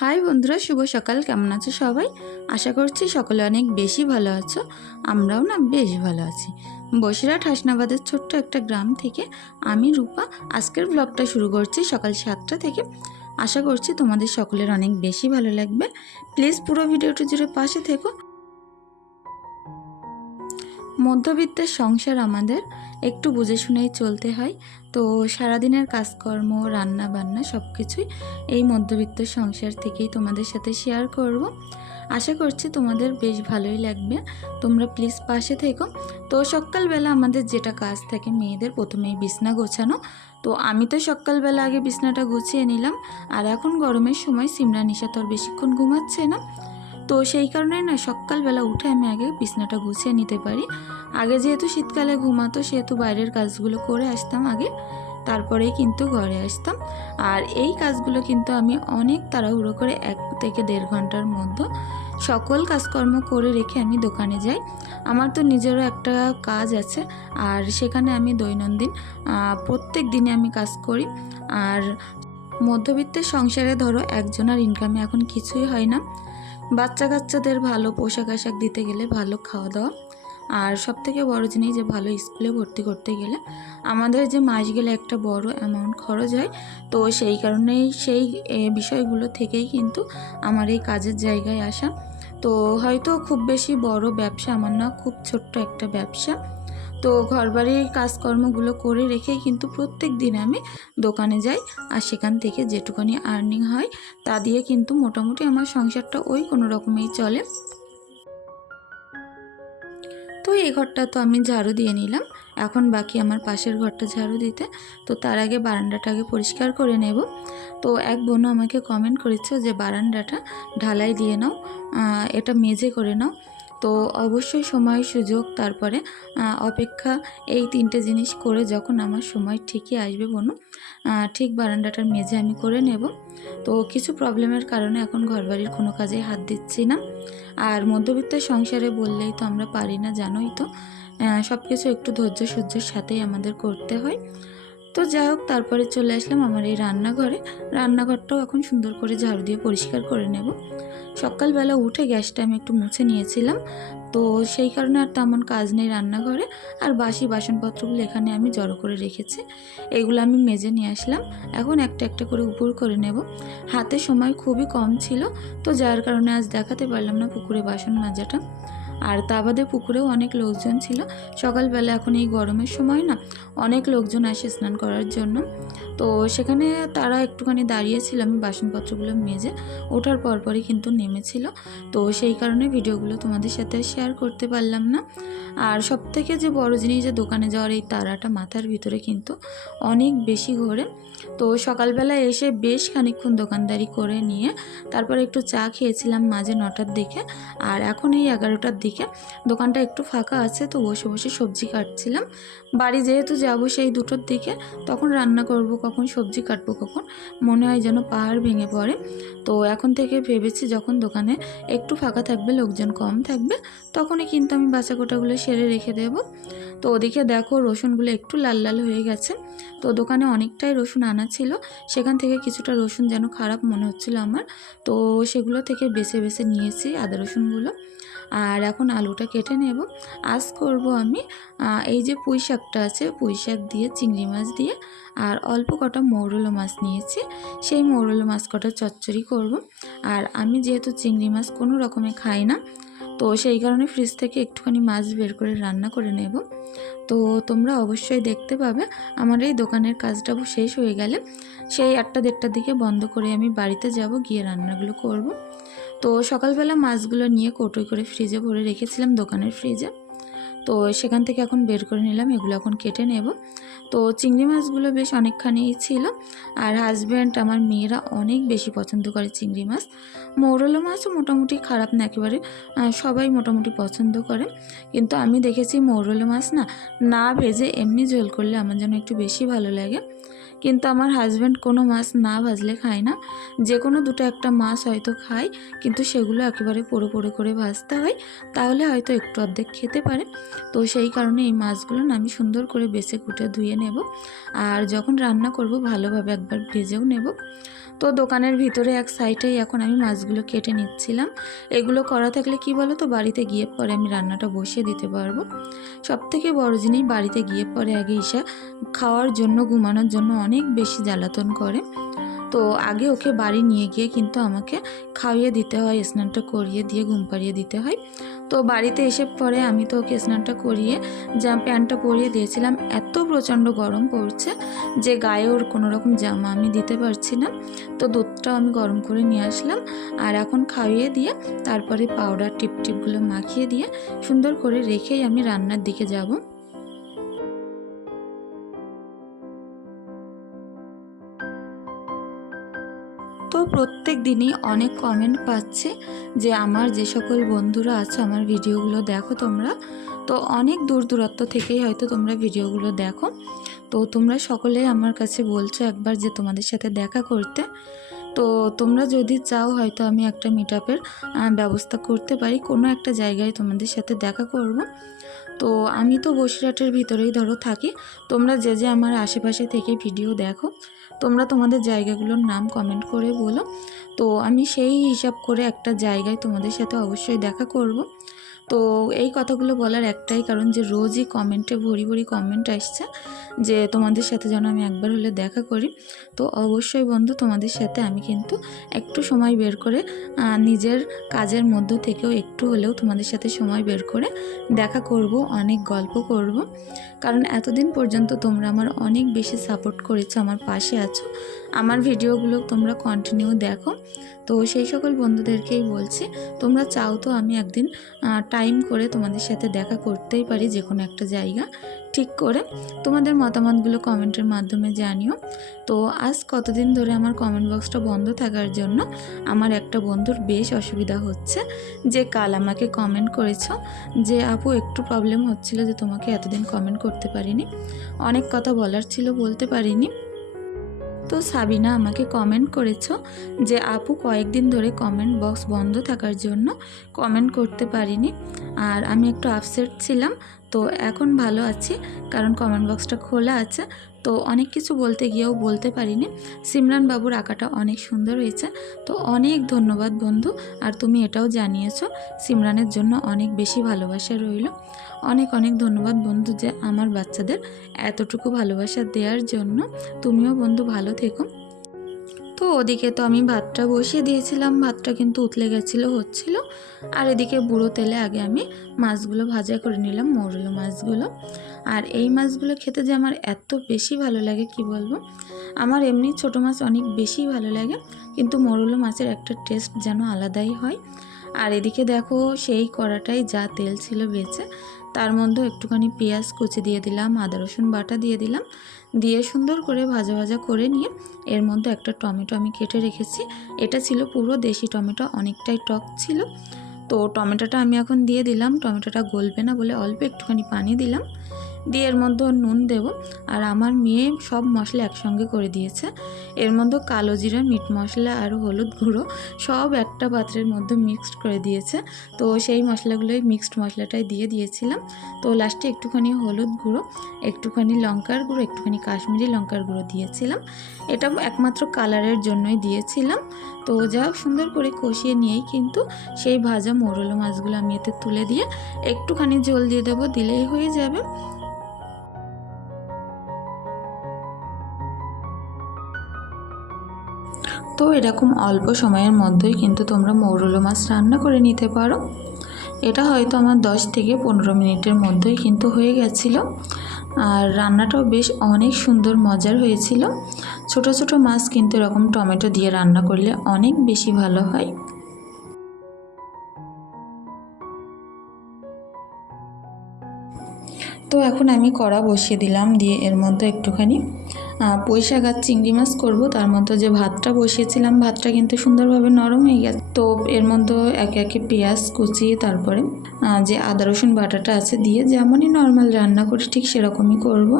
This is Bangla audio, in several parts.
হাই বন্ধুরা, শুভ সকাল। কেমন আছো সবাই? আশা করছি সকলে অনেক বেশি ভালো আছো। আমরাও না বেশ ভালো আছি। বসিরহাট হাসনাবাদের ছোট্ট একটা গ্রাম থেকে আমি রূপা আজকের ব্লগটা শুরু করছি সকাল 7টা থেকে। আশা করছি তোমাদের সকলের অনেক বেশি ভালো লাগবে। প্লিজ পুরো ভিডিওটি জুড়ে পাশে থেকো। মধ্যবিত্তের সংসার আমাদের একটু বুঝে শুনেই চলতে হয়। তো সারাদিনের কাজকর্ম, রান্না বান্না সব কিছুই এই মধ্যবিত্তের সংসার থেকেই তোমাদের সাথে শেয়ার করব। আশা করছি তোমাদের বেশ ভালোই লাগবে। তোমরা প্লিজ পাশে থেকো। তো সকালবেলা আমাদের যেটা কাজ থাকে মেয়েদের, প্রথমেই বিছনা গোছানো। তো আমি তো সকালবেলা আগে বিছনাটা গুছিয়ে নিলাম। আর এখন গরমের সময় সিমরান নিশা তো আর বেশিক্ষণ ঘুমাচ্ছে না। তো সেই কারণে না সকালবেলা উঠে আমি আগে বিছনাটা গুছিয়ে নিতে পারি। আগে যেহেতু শীতকালে ঘুমাতো সেহেতু বাইরের কাজগুলো করে আসতাম আগে, তারপরেই কিন্তু ঘরে আসতাম। আর এই কাজগুলো কিন্তু আমি অনেক তাড়াহুড়ো করে 1 থেকে 1.5 ঘন্টার মধ্যে সকল কাজকর্ম করে রেখে আমি দোকানে যাই। আমার তো নিজেরও একটা কাজ আছে, আর সেখানে আমি দৈনন্দিন প্রত্যেক দিনে আমি কাজ করি। আর মধ্যবিত্তের সংসারে ধরো একজনের ইনকামে এখন কিছুই হয় না। বাচ্চা কাচ্চাদের ভালো পোশাক আশাক দিতে গেলে, ভালো খাওয়া দাওয়া, আর সবথেকে বড় জিনিস যে ভালো স্কুলে ভর্তি করতে গেলে আমাদের যে মাস গেলে একটা বড় অ্যামাউন্ট খরচ হয়। তো সেই কারণেই সেই বিষয়গুলো থেকেই কিন্তু আমার এই কাজের জায়গায় আসা। তো হয়তো খুব বেশি বড় ব্যবসা আমার না, খুব ছোট্ট একটা ব্যবসা। তো ঘরবাড়ির কাজকর্মগুলো করে রেখেই কিন্তু প্রত্যেক দিন আমি দোকানে যাই। আর সেখান থেকে যেটুকুনি আর্নিং হয় তা দিয়ে কিন্তু মোটামুটি আমার সংসারটা ওই কোনো রকমেই চলে। তো এই ঘরটা তো আমি ঝাড়ু দিয়ে নিলাম, এখন বাকি আমার পাশের ঘরটা ঝাড়ু দিতে। তো তার আগে বারান্দাটা আগে পরিষ্কার করে নেব। তো এক বোনও আমাকে কমেন্ট করেছে যে বারান্দাটা ঢালাই দিয়ে নাও, এটা মেজে করে নাও। তো অবশ্যই সময় সুযোগ তারপরে অপেক্ষা, এই 3টে জিনিস করে যখন আমার সময় ঠিকই আসবে বোনু, ঠিক বারান্দাটার মেজে আমি করে নেব। তো কিছু প্রবলেমের কারণে এখন ঘরবাড়ির কোনো কাজে হাত দিচ্ছি না। আর মধ্যবিত্ত সংসারে বললেই তো আমরা পারি না, জানোই তো। সব কিছু একটু ধৈর্য সহ্যের সাথেই আমাদের করতে হয়। তো যাই হোক, তারপরে চলে আসলাম আমার এই রান্নাঘরে। রান্নাঘরটাও এখন সুন্দর করে ঝাড়ু দিয়ে পরিষ্কার করে নেব। সকালবেলা উঠে গ্যাসটা আমি একটু মুছে নিয়েছিলাম। তো সেই কারণে আর তেমন কাজ নেই রান্নাঘরে। আর বাসি বাসনপত্রগুলো এখানে আমি জড়ো করে রেখেছি, এগুলো আমি মেজে নিয়ে আসলাম। এখন একটা একটা করে উপর করে নেব। হাতে সময় খুবই কম ছিল, তো যার কারণে আজ দেখাতে পারলাম না পুকুরে বাসন মাজাটা। আর তা বাদে পুকুরেও অনেক লোকজন ছিল সকালবেলা। এখন এই গরমের সময় না অনেক লোকজন আসে স্নান করার জন্য। তো সেখানে তারা একটুখানি দাঁড়িয়েছিল, আমি বাসনপত্রগুলো মেজে ওঠার পরপরই কিন্তু নেমেছিল। তো সেই কারণে ভিডিওগুলো তোমাদের সাথে শেয়ার করতে পারলাম না। আর সবথেকে যে বড় জিনিস, যে দোকানে যাওয়ার এই তাড়াটা মাথার ভিতরে কিন্তু অনেক বেশি ঘোরে। তো সকালবেলা এসে বেশ খানিকক্ষণ দোকানদারি করে নিয়ে তারপরে একটু চা খেয়েছিলাম মাঝে 9টার দিকে। আর এখন এই 11টার দিকে দোকানটা একটু ফাঁকা আছে, তো বসে বসে সবজি কাটছিলাম। বাড়ি যেহেতু যাবো সেই 2টোর দিকে, তখন রান্না করব কখন, সবজি কাটবো কখন, মনে হয় যেন পাহাড় ভেঙে পড়ে। তো এখন থেকে ভেবেছি যখন দোকানে একটু ফাঁকা থাকবে, লোকজন কম থাকবে, তখনই কিন্তু আমি বাছাকোটাগুলো সেরে রেখে দেব। তো ওদিকে দেখো রসুনগুলো একটু লাল লাল হয়ে গেছে। তো দোকানে অনেকটাই রসুন আনা ছিল, সেখান থেকে কিছুটা রসুন যেন খারাপ মনে হচ্ছিল আমার, তো সেগুলো থেকে বেছে বেছে নিয়েছি আদা রসুনগুলো। আর এখন আলুটা কেটে নেব। আজ করব আমি এই যে পুঁই শাকটা আছে, পুঁই শাক দিয়ে চিংড়ি মাছ দিয়ে আর অল্প কটা মৌরলা মাছ নিয়েছি, সেই মৌরলা মাছ কটা চচ্চড়ি করব। আর আমি যেহেতু চিংড়ি মাছ কোনো রকমে খাই না, তো সেই কারণে ফ্রিজ থেকে একটুখানি মাছ বের করে রান্না করে নেব। তো তোমরা অবশ্যই দেখতে পাবে। আমার এই দোকানের কাজটা শেষ হয়ে গেলে সেই 8টা-1:30টার দিকে বন্ধ করে আমি বাড়িতে যাব, গিয়ে রান্নাগুলো করব। তো সকালবেলা মাছগুলো নিয়ে কৌটোয় করে ফ্রিজে ভরে রেখেছিলাম দোকানের ফ্রিজে। তো সেখান থেকে এখন বের করে নিলাম, এগুলো এখন কেটে নেব। তো চিংড়ি মাছগুলো বেশ অনেকখানিই ছিল। আর হাজব্যান্ড, আমার মেয়েরা অনেক বেশি পছন্দ করে চিংড়ি মাছ। মৌরলা মাছও মোটামুটি খারাপ না একেবারে, সবাই মোটামুটি পছন্দ করে। কিন্তু আমি দেখেছি মৌরলা মাছ না, না ভেজে এমনি ঝোল করলে আমার যেন একটু বেশি ভালো লাগে। কিন্তু আমার হাজব্যান্ড কোনো মাছ না ভাজলে খায় না, যে কোনো দুটো একটা মাছ হয়তো খায়, কিন্তু সেগুলো একেবারে পোড়ো পোড়ো করে ভাজতে হয়, তাহলে হয়তো একটু অর্ধেক খেতে পারে। তো সেই কারণে এই মাছগুলো না আমি সুন্দর করে বেছে কুটে ধুয়ে নেব, আর যখন রান্না করব ভালোভাবে একবার ভেজেও নেব। তো দোকানের ভিতরে এক সাইডেই এখন আমি মাছগুলো কেটে নিচ্ছিলাম। এগুলো করা থাকলে কি বলো তো, বাড়িতে গিয়ে পরে আমি রান্নাটা বসিয়ে দিতে পারবো। সবথেকে বড় জিনিস, বাড়িতে গিয়ে পরে আগে ঈশা খাওয়ার জন্য, ঘুমানোর জন্য অনেক বেশি জ্বালাতন করে। তো আগে ওকে বাড়ি নিয়ে গিয়ে কিন্তু আমাকে খাইয়ে দিতে হয়, স্নানটা করিয়ে দিয়ে ঘুম পাড়িয়ে দিতে হয়। তো বাড়িতে এসে পরে আমি তো ওকে স্নানটা করিয়ে প্যান্টটা পরিয়ে দিয়েছিলাম। এত প্রচণ্ড গরম পড়ছে যে গায়ে ওর কোনো রকম জামা আমি দিতে পারছি না। তো দুধটাও আমি গরম করে নিয়ে আসলাম, আর এখন খাইয়ে দিয়ে তারপরে পাউডার টিপটিপগুলো মাখিয়ে দিয়ে সুন্দর করে রেখেই আমি রান্নার দিকে যাব। তো প্রত্যেক দিনই অনেক কমেন্ট পাচ্ছি যে আমার যে সকল বন্ধুরা আছো আমার ভিডিওগুলো দেখো তোমরা, তো অনেক দূর দূরত্ব থেকেই হয়তো তোমরা ভিডিওগুলো দেখো। তো তোমরা সকলেই আমার কাছে বলছো একবার যে তোমাদের সাথে দেখা করতে। তো তোমরা যদি চাও হয়তো আমি একটা মিট আপের ব্যবস্থা করতে পারি, কোনো একটা জায়গায় তোমাদের সাথে দেখা করব। তো আমি তো বসিরহাটের ভিতরেই ধরো থাকি, তোমরা যে যে আমার আশেপাশে থেকে ভিডিও দেখো তোমরা তোমাদের জায়গাগুলোর নাম কমেন্ট করে বলো। তো আমি সেই হিসাব করে একটা জায়গায় তোমাদের সাথে অবশ্যই দেখা করব। তো এই কথাগুলো বলার একটাই কারণ যে রোজই কমেন্টে ভরি ভরি কমেন্ট আসছে যে তোমাদের সাথে যেন আমি একবার হলে দেখা করি। তো অবশ্যই বন্ধু, তোমাদের সাথে আমি কিন্তু একটু সময় বের করে নিজের কাজের মধ্য থেকেও একটু হলেও তোমাদের সাথে সময় বের করে দেখা করব, অনেক গল্প করব। কারণ এতদিন পর্যন্ত তোমরা আমার অনেক বেশি সাপোর্ট করেছো, আমার পাশে আছো, আমার ভিডিওগুলো তোমরা কন্টিনিউ দেখো। তো সেই সকল বন্ধুদেরকেই বলছি, তোমরা চাও তো আমি একদিন টাইম করে তোমাদের সাথে দেখা করতেই পারি, যে কোনো একটা জায়গা ঠিক করে। তোমাদের মতামতগুলো কমেন্টের মাধ্যমে জানিও। তো আজ কতদিন ধরে আমার কমেন্ট বক্সটা বন্ধ থাকার জন্য আমার একটা বন্ধুর বেশ অসুবিধা হচ্ছে, যে কাল আমাকে কমেন্ট করেছো যে আপু একটু প্রবলেম হচ্ছিল যে তোমাকে এতদিন কমেন্ট করতে পারিনি, অনেক কথা বলার ছিল বলতে পারিনি। তো সাবিনা আমাকে কমেন্ট করেছো যে আপু কয়েকদিন ধরে কমেন্ট বক্স বন্ধ থাকার জন্য কমেন্ট করতে পারিনি, আর আমি একটু আপসেট ছিলাম। তো এখন ভালো আছি, কারণ কমেন্ট বক্সটা খোলা আছে। তো অনেক কিছু বলতে গিয়েও বলতে পারিনি। সিমরান বাবুর আঁকাটা অনেক সুন্দর হয়েছে, তো অনেক ধন্যবাদ বন্ধু। আর তুমি এটাও জানিয়েছো সিমরানের জন্য অনেক বেশি ভালোবাসা রইল। অনেক অনেক ধন্যবাদ বন্ধু, যে আমার বাচ্চাদের এতটুকু ভালোবাসা দেওয়ার জন্য। তুমিও বন্ধু ভালো থেকো। তো ওদিকে তো আমি ভাতটা বসিয়ে দিয়েছিলাম, ভাতটা কিন্তু উতলে গেছিলো, হচ্ছিল। আর এদিকে বুড়ো তেলে আগে আমি মাছগুলো ভাজা করে নিলাম, মৌরলা মাছগুলো। আর এই মাছগুলো খেতে যে আমার এত বেশি ভালো লাগে কি বলবো। আমার এমনি ছোটো মাছ অনেক বেশি ভালো লাগে, কিন্তু মৌরলা মাছের একটা টেস্ট যেন আলাদাই হয়। আর এদিকে দেখো সেই কড়াটাই যা তেল ছিল বেঁচে, তার মধ্যে একটুখানি পেঁয়াজ কুচি দিয়ে দিলাম, আদা রসুন বাটা দিয়ে দিলাম, দিয়ে সুন্দর করে ভাজা ভাজা করে নিয়ে এর মধ্যে একটা টমেটো আমি কেটে রেখেছি। এটা ছিল পুরো দেশি টমেটো, অনেকটাই টক ছিল। তো টমেটোটা আমি এখন দিয়ে দিলাম, টমেটোটা গলবে না বলে অল্প একটুখানি পানি দিলাম, দিয়ে এর মধ্যে নুন দেব। আর আমার মেয়ে সব মশলা একসঙ্গে করে দিয়েছে, এর মধ্যে কালো জিরা, মিট মশলা আর হলুদ গুঁড়ো সব একটা পাত্রের মধ্যে মিক্সড করে দিয়েছে। তো সেই মশলাগুলোই মিক্সড মশলাটাই দিয়ে দিয়েছিলাম। তো লাস্টে একটুখানি হলুদ গুঁড়ো, একটুখানি লঙ্কার গুঁড়ো, একটুখানি কাশ্মীরি লঙ্কার গুঁড়ো দিয়েছিলাম। এটা একমাত্র কালারের জন্যই দিয়েছিলাম। তো যা সুন্দর করে কষিয়ে নিয়েই কিন্তু সেই ভাজা মৌরলা মাছগুলো আমি এতে তুলে দিয়ে একটুখানি ঝোল দিয়ে দেবো, দিলেই হয়ে যাবে। তো এরকম অল্প সময়ের মধ্যেই কিন্তু তোমরা মৌরলা মাছ রান্না করে নিতে পারো। এটা হয়তো আমার 10 থেকে 15 মিনিটের মধ্যেই কিন্তু হয়ে গেছিলো। আর রান্নাটাও বেশ অনেক সুন্দর মজার হয়েছিল। ছোট ছোট মাছ কিন্তু এরকম টমেটো দিয়ে রান্না করলে অনেক বেশি ভালো হয়। তো এখন আমি কড়া বসিয়ে দিলাম, দিয়ে এর মধ্যে একটুখানি পুঁইশাক আর চিংড়ি মাছ করবো। তার মধ্যে যে ভাতটা বসিয়েছিলাম, ভাতটা কিন্তু সুন্দরভাবে নরম হয়ে গেছে। তো এর মধ্যে একে একে পেঁয়াজ কুচিয়ে তারপরে যে আদা রসুন বাটাটা আছে দিয়ে, যেমনই নর্মাল রান্না করি ঠিক সেরকমই করব।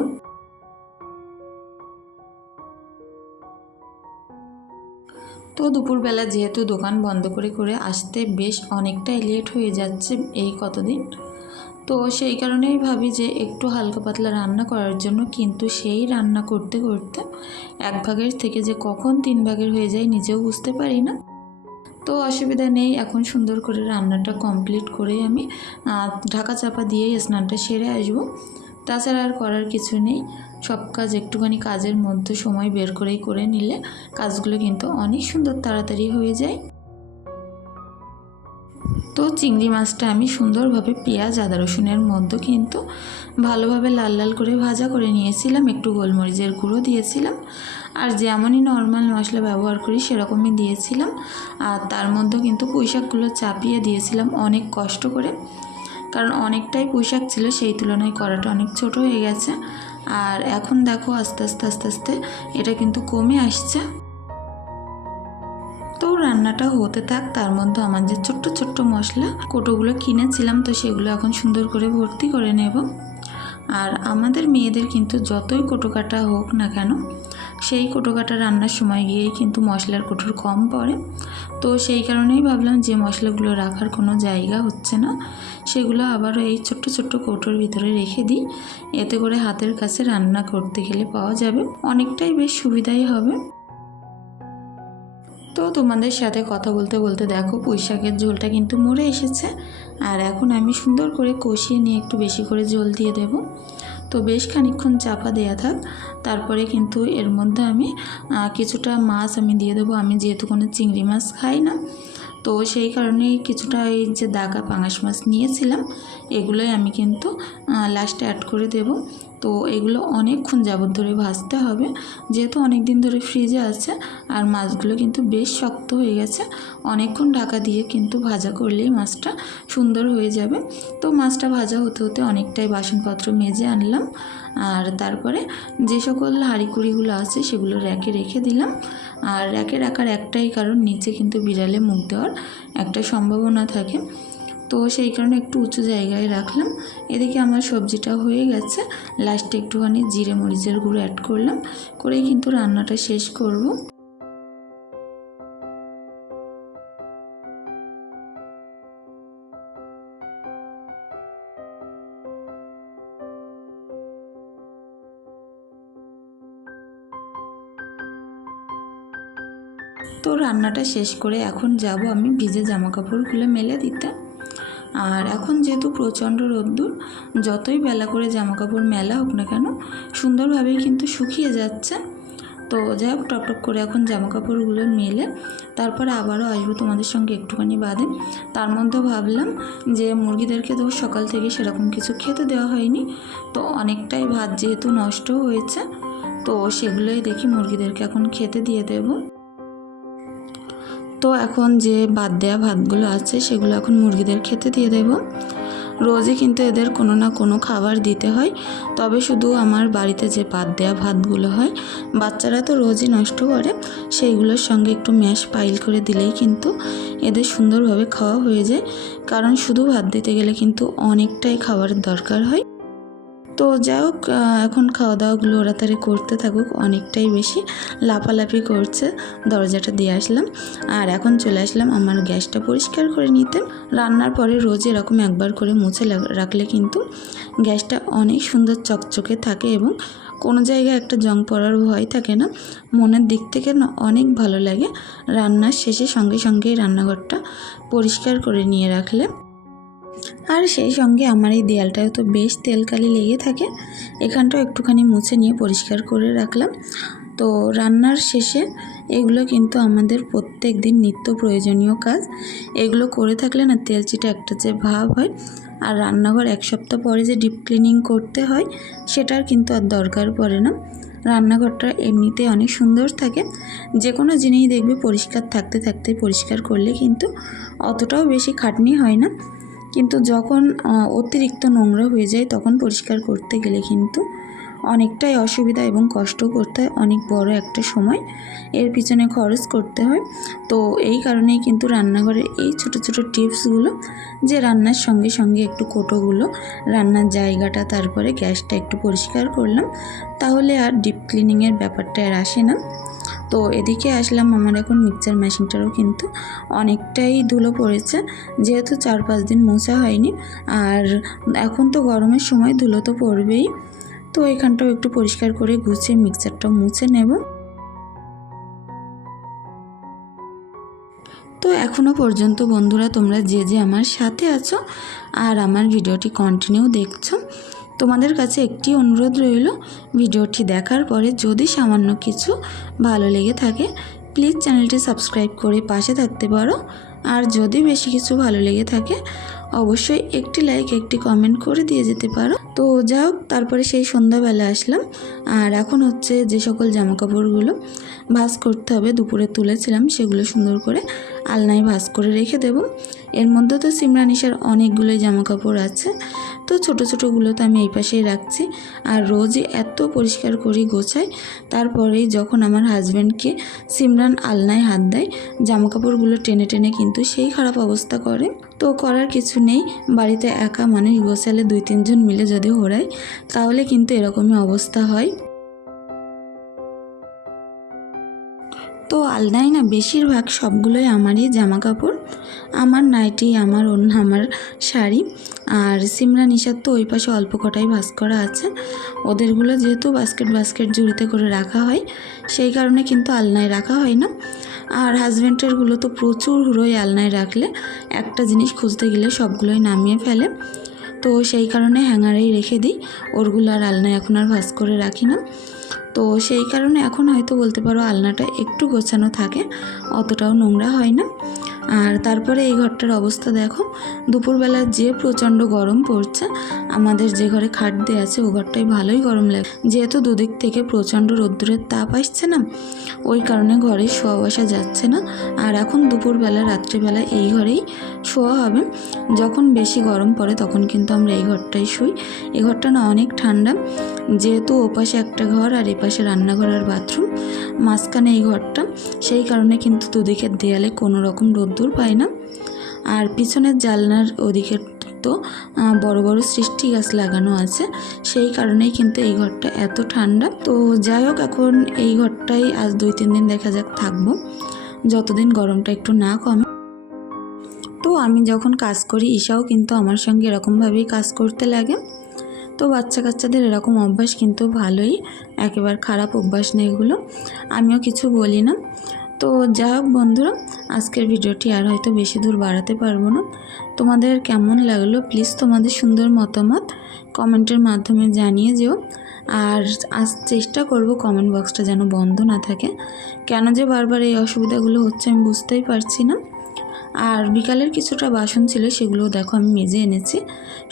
তো দুপুরবেলা যেহেতু দোকান বন্ধ করে করে আসতে বেশ অনেকটাই লেট হয়ে যাচ্ছে এই কতদিন, তো সেই কারণেই ভাবি যে একটু হালকা পাতলা রান্না করার জন্য, কিন্তু সেই রান্না করতে করতে এক ভাগের থেকে যে কখন 3 ভাগের হয়ে যায় নিজেও বুঝতে পারি না। তো অসুবিধা নেই, এখন সুন্দর করে রান্নাটা কমপ্লিট করে আমি ঢাকা চাপা দিয়েই স্নানটা সেরে আসবো। তাছাড়া আর করার কিছু নেই, সব কাজ একটুখানি কাজের মধ্যে সময় বের করেই করে নিলে কাজগুলো কিন্তু অনেক সুন্দর তাড়াতাড়ি হয়ে যায়। তো চিংড়ি মাছটা আমি সুন্দরভাবে পেঁয়াজ আদা রসুনের মধ্যে কিন্তু ভালোভাবে লাল লাল করে ভাজা করে নিয়েছিলাম, একটু গোলমরিচের গুঁড়ো দিয়েছিলাম, আর যেমনই নর্মাল মশলা ব্যবহার করি সেরকমই দিয়েছিলাম। আর তার মধ্যে কিন্তু পুঁইশাকগুলো চাপিয়ে দিয়েছিলাম অনেক কষ্ট করে, কারণ অনেকটাই পুঁইশাক ছিল, সেই তুলনায় কড়াটা অনেক ছোট হয়ে গেছে। আর এখন দেখো আস্তে আস্তে আস্তে আস্তে এটা কিন্তু কমে আসছে। তো রান্নাটা হতে থাক, তার মধ্যে আমার যে ছোট্ট ছোট্ট মশলা কোটোগুলো কিনেছিলাম, তো সেগুলো এখন সুন্দর করে ভর্তি করে নেব। আর আমাদের মেয়েদের কিন্তু যতই কোটো কাটা হোক না কেন, সেই কোটো কাটা রান্নার সময় গিয়েই কিন্তু মশলার কোটোর কম পড়ে। তো সেই কারণেই ভাবলাম যে মশলাগুলো রাখার কোনো জায়গা হচ্ছে না, সেগুলো আবারও এই ছোট্ট ছোট্ট কৌটোর ভিতরে রেখে দিই, এতে করে হাতের কাছে রান্না করতে গেলে পাওয়া যাবে, অনেকটাই বেশ সুবিধাই হবে। তো তোমাদের সাথে কথা বলতে বলতে দেখো পুঁইশাকের ঝোলটা কিন্তু মরে এসেছে। আর এখন আমি সুন্দর করে কষিয়ে নিয়ে একটু বেশি করে জল দিয়ে দেব। তো বেশ খানিকক্ষণ চাপা দেওয়া থাক, তারপরে কিন্তু এর মধ্যে আমি কিছুটা মাছ আমি দিয়ে দেবো। আমি যেহেতু কোনো চিংড়ি মাছ খাই না, তো সেই কারণেই কিছুটা এই যে দাগা পাঙাশ মাছ নিয়েছিলাম, এগুলোই আমি কিন্তু লাস্টে অ্যাড করে দেব। তো এগুলো অনেকক্ষণ যাবত ধরে ভাজতে হবে, যেহেতু অনেক দিন ধরে ফ্রিজে আছে, আর মাছগুলো কিন্তু বেশ শক্ত হয়ে গেছে। অনেকক্ষণ ঢাকা দিয়ে কিন্তু ভাজা করলেই মাছটা সুন্দর হয়ে যাবে। তো মাছটা ভাজা হতে হতে অনেকটাই বাসনপত্র মেজে আনলাম, আর তারপরে যে সকল হাঁড়িকুড়িগুলো আছে সেগুলো র্যাকে রেখে দিলাম। আর র্যাকে রাখার একটাই কারণ, নিচে কিন্তু বিড়ালে মুখ দেওয়ার একটা সম্ভাবনা থাকে, তো সেই কারণে একটু উঁচু জায়গায় রাখলাম। এদিকে আমার সবজিটা হয়ে গেছে, লাস্টে একটুখানি জিরে মরিচের গুঁড়ো অ্যাড করলাম, করেই কিন্তু রান্নাটা শেষ করব। তো রান্নাটা শেষ করে এখন যাব আমি ভিজে জামা কাপড়গুলো মেলে দিতে। আর এখন যেহেতু প্রচণ্ড রোদ্দুর, যতই বেলা করে জামা কাপড় মেলা হোক না কেন সুন্দরভাবেই কিন্তু শুকিয়ে যাচ্ছে। তো যাই হোক, টপ টপ করে এখন জামা কাপড়গুলো মেলে তারপরে আবারও আসবো তোমাদের সঙ্গে একটুখানি বাদে। তার মধ্যে ভাবলাম যে মুরগিদেরকে তো সকাল থেকে সেরকম কিছু খেতে দেওয়া হয়নি, তো অনেকটাই ভাত যেহেতু নষ্ট হয়েছে, তো সেগুলোই দেখি মুরগিদেরকে এখন খেতে দিয়ে দেবো। তো এখন যে বাদ দেওয়া ভাতগুলো আছে সেগুলো এখন মুরগিদের খেতে দিয়ে দেব। রোজই কিন্তু এদের কোনো না কোনো খাবার দিতে হয়, তবে শুধু আমার বাড়িতে যে বাদ দেওয়া ভাতগুলো হয় বাচ্চারা তো রোজই নষ্ট করে, সেইগুলোর সঙ্গে একটু ম্যাশ পাইল করে দিলেই কিন্তু এদের সুন্দরভাবে খাওয়া হয়ে যায়, কারণ শুধু ভাত দিতে গেলে কিন্তু অনেকটাই খাবারের দরকার হয়। তো যাই হোক, এখন খাওয়া দাওয়াগুলো ওরা তারে করতে থাকুক, অনেকটাই বেশি লাফালাফি করছে। দরজাটা দিয়ে আসলাম, আর এখন চলে আসলাম আমার গ্যাসটা পরিষ্কার করে নিতে। রান্নার পরে রোজ এরকম একবার করে মুছে রাখলে কিন্তু গ্যাসটা অনেক সুন্দর চকচকে থাকে এবং কোনো জায়গায় একটা জং পড়ার ভয় থাকে না। মনের দিক থেকে না অনেক ভালো লাগে রান্নার শেষে সঙ্গে সঙ্গেই রান্নাঘরটা পরিষ্কার করে নিয়ে রাখলে। আর সেই সঙ্গে আমার এই দেয়ালটাও তো বেশ তেলকালি লেগে থাকে, এখানটাও একটুখানি মুছে নিয়ে পরিষ্কার করে রাখলাম। তো রান্নার শেষে এগুলো কিন্তু আমাদের প্রত্যেক দিন নিত্য প্রয়োজনীয় কাজ, এগুলো করে থাকলে না তেলচিটে একটা যে ভাব হয়, আর রান্নাঘর এক সপ্তাহ পরে যে ডিপ ক্লিনিং করতে হয় সেটার কিন্তু আর দরকার পড়ে না। রান্নাঘরটা এমনিতে অনেক সুন্দর থাকে, যে কোনো জিনিস দেখবে পরিষ্কার থাকতে থাকতে পরিষ্কার করলে কিন্তু অতটাও বেশি খাটনি হয় না। কিন্তু যখন অতিরিক্ত নোংরা হয়ে যায় তখন পরিষ্কার করতে গেলে কিন্তু অনেকটাই অসুবিধা এবং কষ্ট করতে হয়, অনেক বড় একটা সময় এর পিছনে খরচ করতে হয়। তো এই কারণেই কিন্তু রান্নাঘরের এই ছোট ছোট টিপসগুলো, যে রান্নার সঙ্গে সঙ্গে একটু কোটোগুলো, রান্নার জায়গাটা, তারপরে গ্যাসটা একটু পরিষ্কার করলাম, তাহলে আর ডিপ ক্লিনিংয়ের ব্যাপারটা আর আসে না। তো এদিকে আসলাম, আমার এখন মিক্সচার মেশিনটারও কিন্তু অনেকটাই ধুলো পড়েছে, যেহেতু 4-5 দিন মোছা হয়নি। আর এখন তো গরমের সময় ধুলো তো পড়বেই। তো এখানটাও একটু পরিষ্কার করে গুছিয়ে মিক্সচারটা মুছে নেব। তো এখনও পর্যন্ত বন্ধুরা তোমরা যে যে আমার সাথে আছো আর আমার ভিডিওটি কন্টিনিউ দেখছো, তোমাদের কাছে একটি অনুরোধ রইল, ভিডিওটি দেখার পরে যদি সামান্য কিছু ভালো লেগে থাকে প্লিজ চ্যানেলটি সাবস্ক্রাইব করে পাশে থাকতে পারো। আর যদি বেশি কিছু ভালো লেগে থাকে অবশ্যই একটি লাইক একটি কমেন্ট করে দিয়ে যেতে পারো। তো যাই হোক, তারপরে সেই সন্ধ্যাবেলা আসলাম। আর এখন হচ্ছে যে সকল জামাকাপড়গুলো ভাঁজ করতে হবে, দুপুরে তুলেছিলাম সেগুলো সুন্দর করে আলনায় ভাঁজ করে রেখে দেব। এর মধ্যে তো সিমরানিশার অনেকগুলোই জামাকাপড় আছে, তো ছোটো ছোটোগুলো তো আমি এই পাশেই রাখছি। আর রোজই এত পরিষ্কার করি, গোছাই, তারপরেই যখন আমার হাজব্যান্ডকে সিমরান আলনায় হাত দেয় জামাকাপড়গুলো টেনে টেনে কিন্তু সেই খারাপ অবস্থা করে। তো করার কিছু নেই, বাড়িতে একা মানুষ গোছালে 2-3 জন মিলে যদি ওড়ায় তাহলে কিন্তু এরকমই অবস্থা হয়। তো আলনায় না বেশিরভাগ সবগুলোই আমারই জামা কাপড়, আমার নাইটি, আমার ওড়না, আমার শাড়ি। আর সিমরানিশার তো ওই পাশে অল্প কটাই ভাঁজ করা আছে, ওদেরগুলো যেহেতু বাস্কেট বাস্কেট ঝুড়িতে করে রাখা হয় সেই কারণে কিন্তু আলনায় রাখা হয় না। আর হাজব্যান্ডেরগুলো তো প্রচুর হুড়োই, আলনায় রাখলে একটা জিনিস খুঁজতে গেলে সবগুলোই নামিয়ে ফেলে, তো সেই কারণে হ্যাঙ্গারেই রেখে দিই, ওরগুলো আর আলনায় এখন আর ভাঁজ করে রাখি না। তো সেই কারণে এখন হয়তো বলতে পারো আলনাটা একটু গোছানো থাকে, অতটাও নোংরা হয় না। আর তারপরে এই ঘরটার অবস্থা দেখো, দুপুরবেলা যে প্রচণ্ড গরম পড়ছে, আমাদের যে ঘরে খাট দেওয়া আছে ও ঘরটাই ভালোই গরম লাগে, যেহেতু দুদিক থেকে প্রচণ্ড রোদ্দুরের তাপ আসছে না, ওই কারণে ঘরে শোয়া বসা যাচ্ছে না। আর এখন দুপুরবেলা রাত্রিবেলা এই ঘরেই শোয়া হবে, যখন বেশি গরম পড়ে তখন কিন্তু আমরা এই ঘরটাই শুই। এই ঘরটা না অনেক ঠান্ডা, যেহেতু ওপাশে একটা ঘর আর এপাশে রান্নাঘর আর বাথরুম, মাঝখানে এই ঘরটা, সেই কারণে কিন্তু দুদিকের দেয়ালে কোনো রকম রোদ্দুর পায় না। আর পিছনের জানলার ওদিকে তো বড় বড় সৃষ্টি গাছ লাগানো আছে, সেই কারণেই কিন্তু এই ঘরটা এত ঠান্ডা। তো যাই হোক, এখন এই ঘরটাই আজ 2-3 দিন দেখা যাক থাকবো, যতদিন গরমটা একটু না কমে। তো আমি যখন কাজ করি ঈশাও কিন্তু আমার সঙ্গে এরকমভাবেই কাজ করতে লাগে। তো বাচ্চা কাচ্চাদের এরকম অভ্যাস কিন্তু ভালোই, একেবারে খারাপ অভ্যাস নেই এগুলো, আমিও কিছু বলি না। তো যা হোক বন্ধুরা, আজকের ভিডিওটি আর হয়তো বেশি দূর বাড়াতে পারবো না। তোমাদের কেমন লাগলো প্লিজ তোমাদের সুন্দর মতামত কমেন্টের মাধ্যমে জানিয়ে যেও। আর আজ চেষ্টা করব কমেন্ট বক্সটা যেন বন্ধ না থাকে, কেন যে বারবার এই অসুবিধাগুলো হচ্ছে আমি বুঝতেই পারছি না। আর বিকালের কিছুটা বাসন ছিল, সেগুলো দেখো আমি মেজে এনেছি,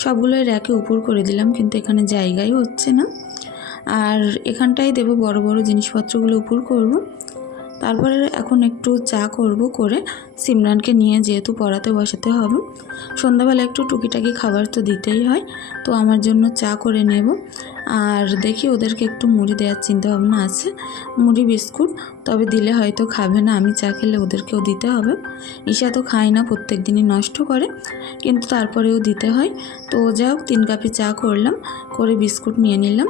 সবগুলোই র্যাকে উপর করে দিলাম, কিন্তু এখানে জায়গাই হচ্ছে না। আর এখানটাই দেবো, বড় বড় জিনিসপত্রগুলো উপর করব। তারপরে এখন একটু চা করব, করে সিমরানকে নিয়ে যেহেতু পড়াতে বসাতে হবে, সন্ধ্যাবেলা একটু টুকিটাকি খাবার তো দিতেই হয়, তো আমার জন্য চা করে নেব। আর দেখি ওদেরকে একটু মুড়ি দেওয়ার চিন্তাভাবনা আছে, মুড়ি বিস্কুট, তবে দিলে হয়তো খাবে না, আমি চা খেলে ওদেরকেও দিতে হবে। ঈশা তো খায় না, প্রত্যেক দিনই নষ্ট করে, কিন্তু তারপরেও দিতে হয়। তো যাই হোক, 3 কাপে চা করলাম, করে বিস্কুট নিয়ে নিলাম।